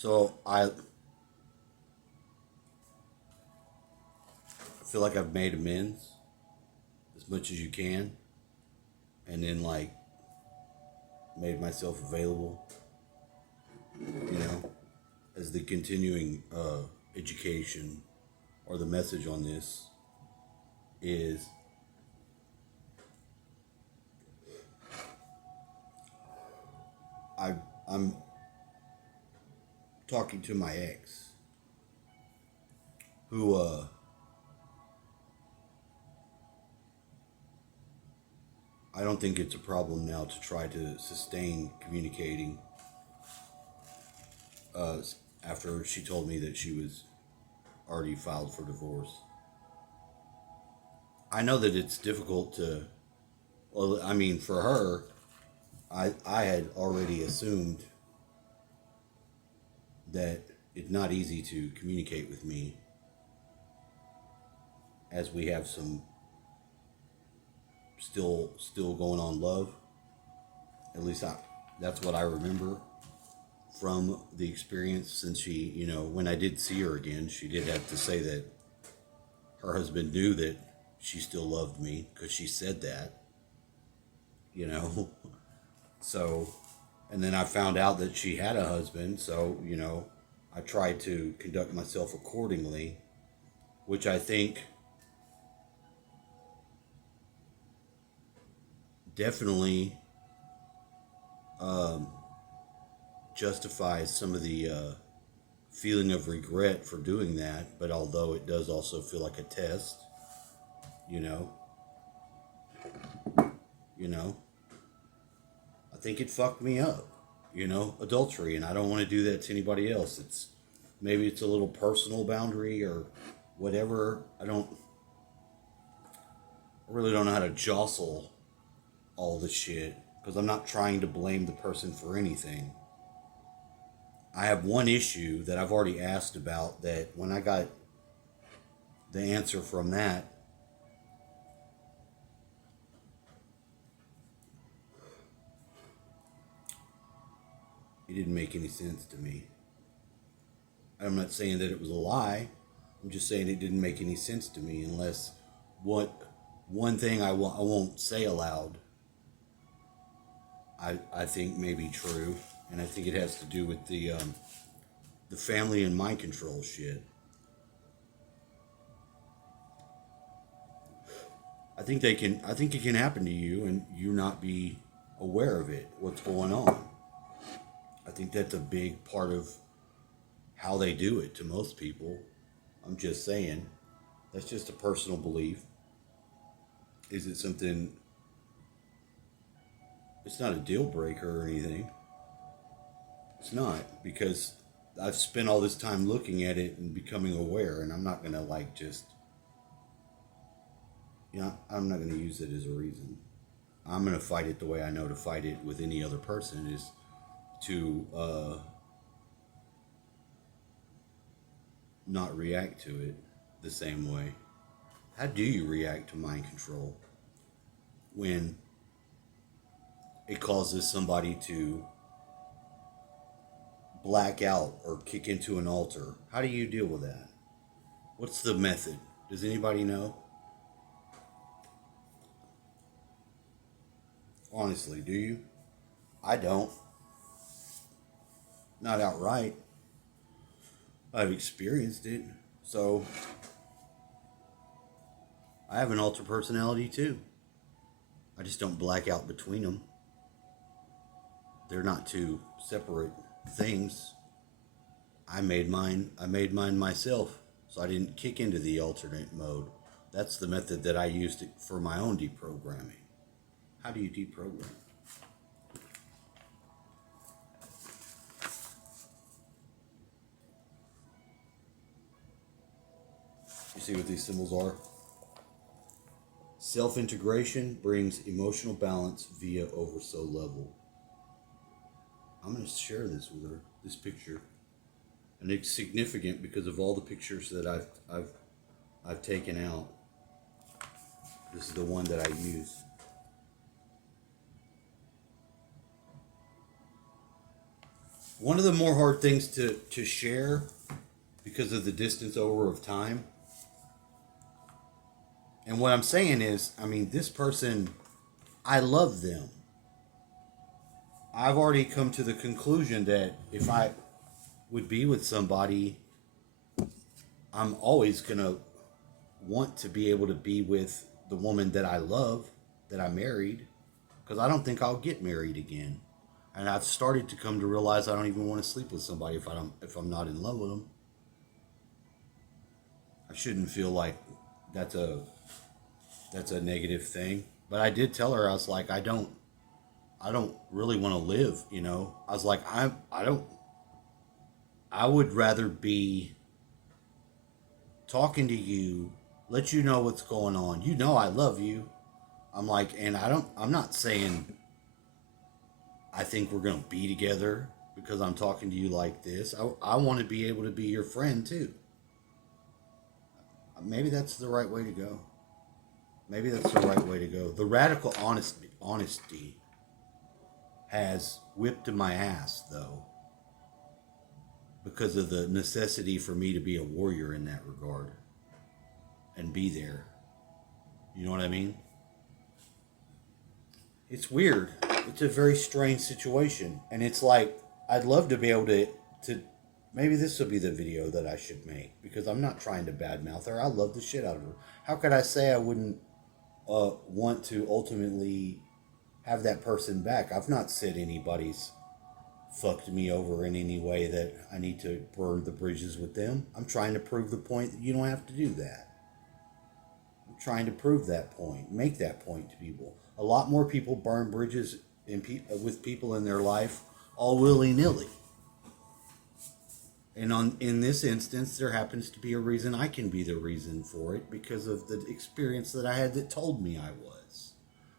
So I feel like I've made amends as much as you can, and then like made myself available, you know, as the continuing education or the message on this is I'm talking to my ex who I don't think it's a problem now to try to sustain communicating uh, after she told me that she was already filed for divorce. I know that it's difficult to, well, I mean, for her, I had already assumed that it's not easy to communicate with me as we have some still going on love. At least that's what I remember from the experience, since she, when I did see her again, she did have to say that her husband knew that she still loved me because she said that, you know. So, and then I found out that she had a husband, so, I tried to conduct myself accordingly, which I think definitely um, justifies some of the feeling of regret for doing that. But although it does also feel like a test, you know, you know, I think it fucked me up, adultery, and I don't want to do that to anybody else. Maybe it's a little personal boundary or whatever. I really don't know how to jostle all this shit because I'm not trying to blame the person for anything. I have one issue that I've already asked about, that when I got the answer from that, it didn't make any sense to me. I'm not saying that it was a lie. I'm just saying it didn't make any sense to me unless one thing I won't say aloud, I think may be true, and I think it has to do with the family and mind control shit. I think it can happen to you and you not be aware of it, what's going on. I think that's a big part of how they do it to most people. I'm just saying, that's just a personal belief. Is it something? It's not a deal breaker or anything. It's not, because I've spent all this time looking at it and becoming aware, and I'm not gonna I'm not gonna use it as a reason. I'm gonna fight it the way I know to fight it with any other person, is to not react to it the same way. How do you react to mind control when it causes somebody to black out or kick into an altar? How do you deal with that? What's the method? Does anybody know? Honestly, do you? I don't. Not outright. I've experienced it. So I have an alter personality too. I just don't black out between them. They're not two separate things. I made mine myself, so I didn't kick into the alternate mode. That's the method that I used for my own deprogramming. How do you deprogram? You see what these symbols are? Self-integration brings emotional balance via oversoul level. I'm going to share this with her, this picture. And it's significant because of all the pictures that I've taken out. This is the one that I use. one of the more hard things to share because of the distance over of time. And what I'm saying is, I mean, this person, I love them. I've already come to the conclusion that if I would be with somebody, I'm always going to want to be able to be with the woman that I love, that I married, because I don't think I'll get married again. And I've started to come to realize I don't even want to sleep with somebody if I'm not in love with them. I shouldn't feel like that's a negative thing. But I did tell her, I was like, I don't really want to live, you know. I was like, I would rather be talking to you, let you know what's going on. You know I love you. I'm like, and I'm not saying I think we're going to be together because I'm talking to you like this. I want to be able to be your friend too. Maybe that's the right way to go. Maybe that's the right way to go. The radical honesty has whipped my ass, though, because of the necessity for me to be a warrior in that regard and be there. You know what I mean? It's weird. It's a very strange situation. And it's like, I'd love to be able to maybe this will be the video that I should make, because I'm not trying to badmouth her. I love the shit out of her. How could I say I wouldn't want to ultimately have that person back? I've not said anybody's fucked me over in any way that I need to burn the bridges with them. I'm trying to prove the point that you don't have to do that. I'm trying to prove that point, make that point to people. A lot more people burn bridges with people in their life all willy-nilly. And in this instance, there happens to be a reason I can be the reason for it, because of the experience that I had that told me I was,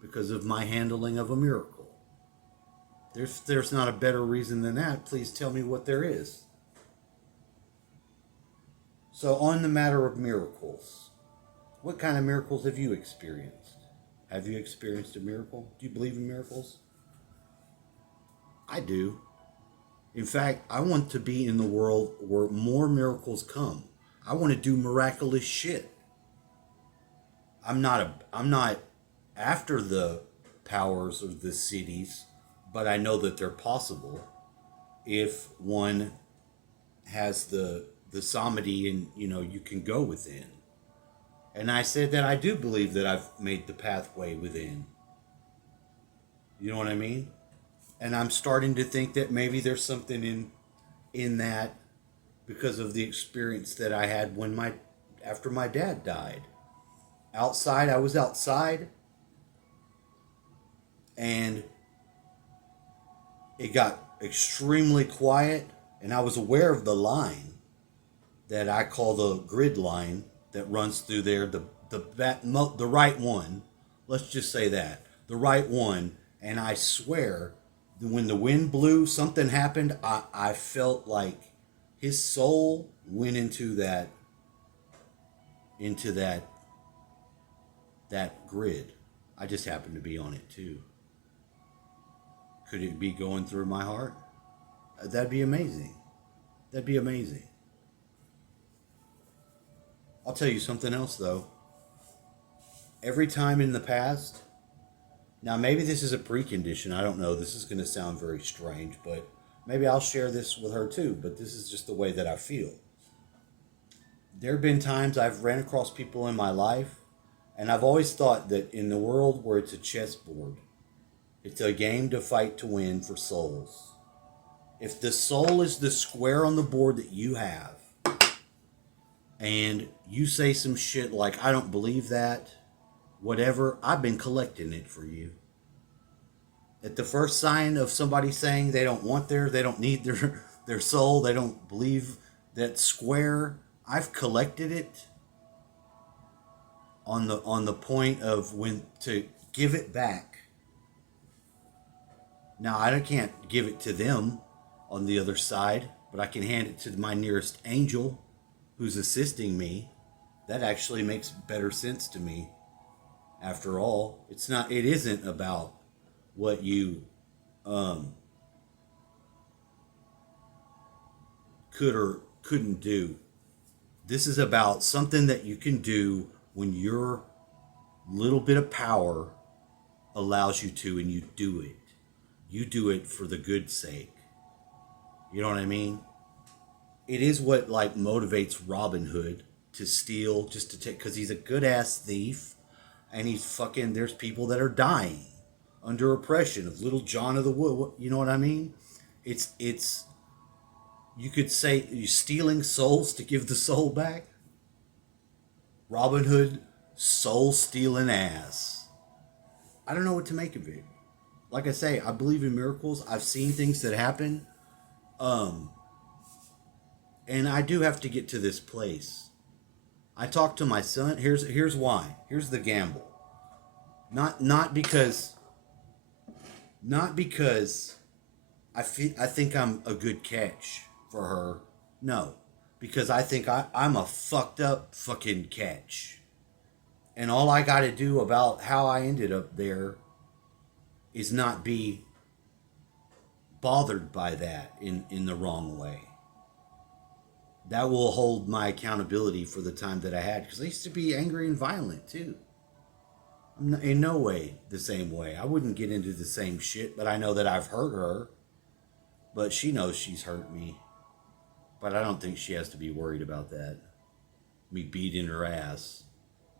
because of my handling of a miracle. There's not a better reason than that. Please tell me what there is. So on the matter of miracles, what kind of miracles have you experienced? Have you experienced a miracle? Do you believe in miracles? I do. In fact, I want to be in the world where more miracles come. I want to do miraculous shit. I'm not after the powers or the cities, but I know that they're possible if one has the samadi, and you can go within. And I said that I do believe that I've made the pathway within. You know what I mean? And I'm starting to think that maybe there's something in that, because of the experience that I had after my dad died. I was outside, and it got extremely quiet, and I was aware of the line that I call the grid line that runs through there, the right one. Let's just say that, the right one. And I swear, when the wind blew, something happened. I felt like his soul went into that grid. I just happened to be on it too. Could it be going through my heart? That'd be amazing. That'd be amazing. I'll tell you something else, though. Every time in the past, now maybe this is a precondition, I don't know, this is going to sound very strange, but maybe I'll share this with her too, but this is just the way that I feel. There have been times I've ran across people in my life, and I've always thought that in the world where it's a chessboard, it's a game to fight to win for souls. If the soul is the square on the board that you have, and you say some shit like, I don't believe that, whatever, I've been collecting it for you. At the first sign of somebody saying they don't need their soul, they don't believe that square, I've collected it on the point of when to give it back. Now, I can't give it to them on the other side, but I can hand it to my nearest angel who's assisting me. That actually makes better sense to me. After all, it isn't about what you could or couldn't do. This is about something that you can do when your little bit of power allows you to, and you do it. You do it for the good sake. You know what I mean? It is what like motivates Robin Hood to steal, just to take, because he's a good ass thief, and he's fucking. There's people that are dying under oppression of Little John of the Wood. You know what I mean? It's. You could say you're stealing souls to give the soul back. Robin Hood, soul stealing ass. I don't know what to make of it. Like I say, I believe in miracles. I've seen things that happen. And I do have to get to this place. I talked to my son. Here's why. Here's the gamble. Not because I think I'm a good catch for her. No. Because I think I'm a fucked up fucking catch. And all I got to do about how I ended up there is not be bothered by that in the wrong way. That will hold my accountability for the time that I had. Because I used to be angry and violent too. I'm not, in no way the same way. I wouldn't get into the same shit, but I know that I've hurt her. But she knows she's hurt me. But I don't think she has to be worried about that. Me beating her ass.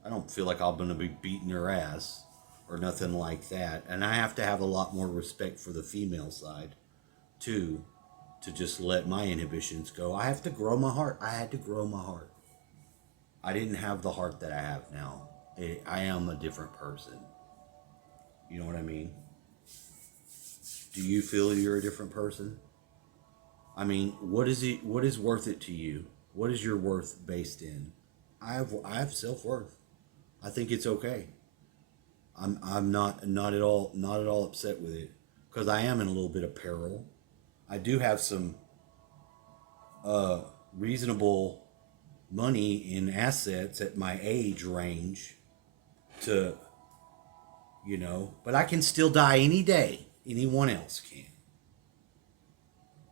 I don't feel like I'm going to be beating her ass or nothing like that. And I have to have a lot more respect for the female side too, to just let my inhibitions go. I have to grow my heart. I had to grow my heart. I didn't have the heart that I have now. I am a different person. You know what I mean? Do you feel you're a different person? I mean, what is worth it to you? What is your worth based in? I have self-worth. I think it's okay. I'm not at all upset with it, because I am in a little bit of peril. I do have some reasonable money in assets at my age range to, but I can still die any day. Anyone else can.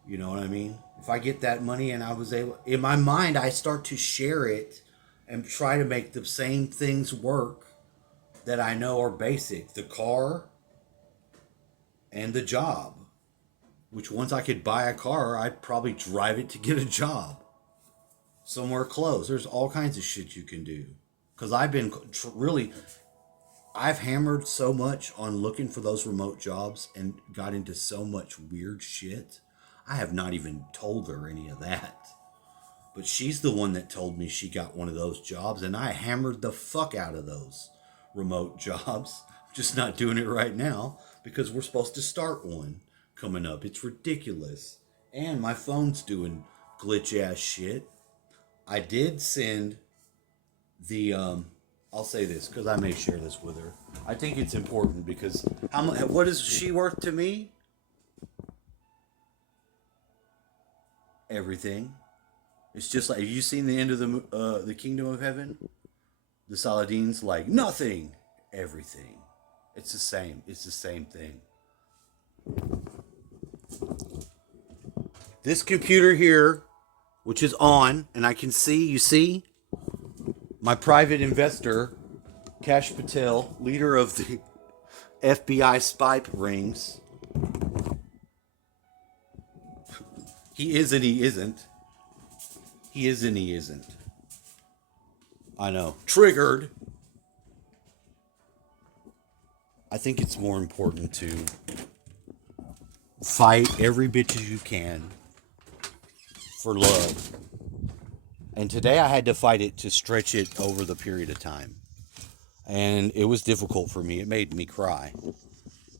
You know what I mean? If I get that money and I was able, in my mind, I start to share it and try to make the same things work that I know are basic. The car and the job. Which once I could buy a car, I'd probably drive it to get a job. Somewhere close. There's all kinds of shit you can do. Because I've been I've hammered so much on looking for those remote jobs and got into so much weird shit. I have not even told her any of that. But she's the one that told me she got one of those jobs, and I hammered the fuck out of those remote jobs. I'm just not doing it right now because we're supposed to start one coming up. It's ridiculous. And my phone's doing glitch ass shit. I did send the I'll say this because I may share this with her. I think it's important because what is she worth to me? Everything. It's just like, have you seen the end of the Kingdom of Heaven? The Saladin's like nothing, everything. It's the same. It's the same thing. This computer here, which is on, and I can see, you see, my private investor, Kash Patel, leader of the FBI spy rings. He is and he isn't. He is and he isn't. I know. Triggered. I think it's more important to fight every bitch as you can for love. And today I had to fight it to stretch it over the period of time. And it was difficult for me. It made me cry.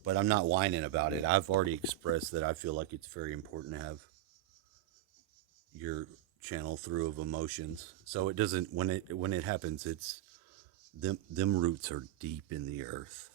But I'm not whining about it. I've already expressed that I feel like it's very important to have your channel through of emotions. So it doesn't, when it happens, it's them roots are deep in the earth.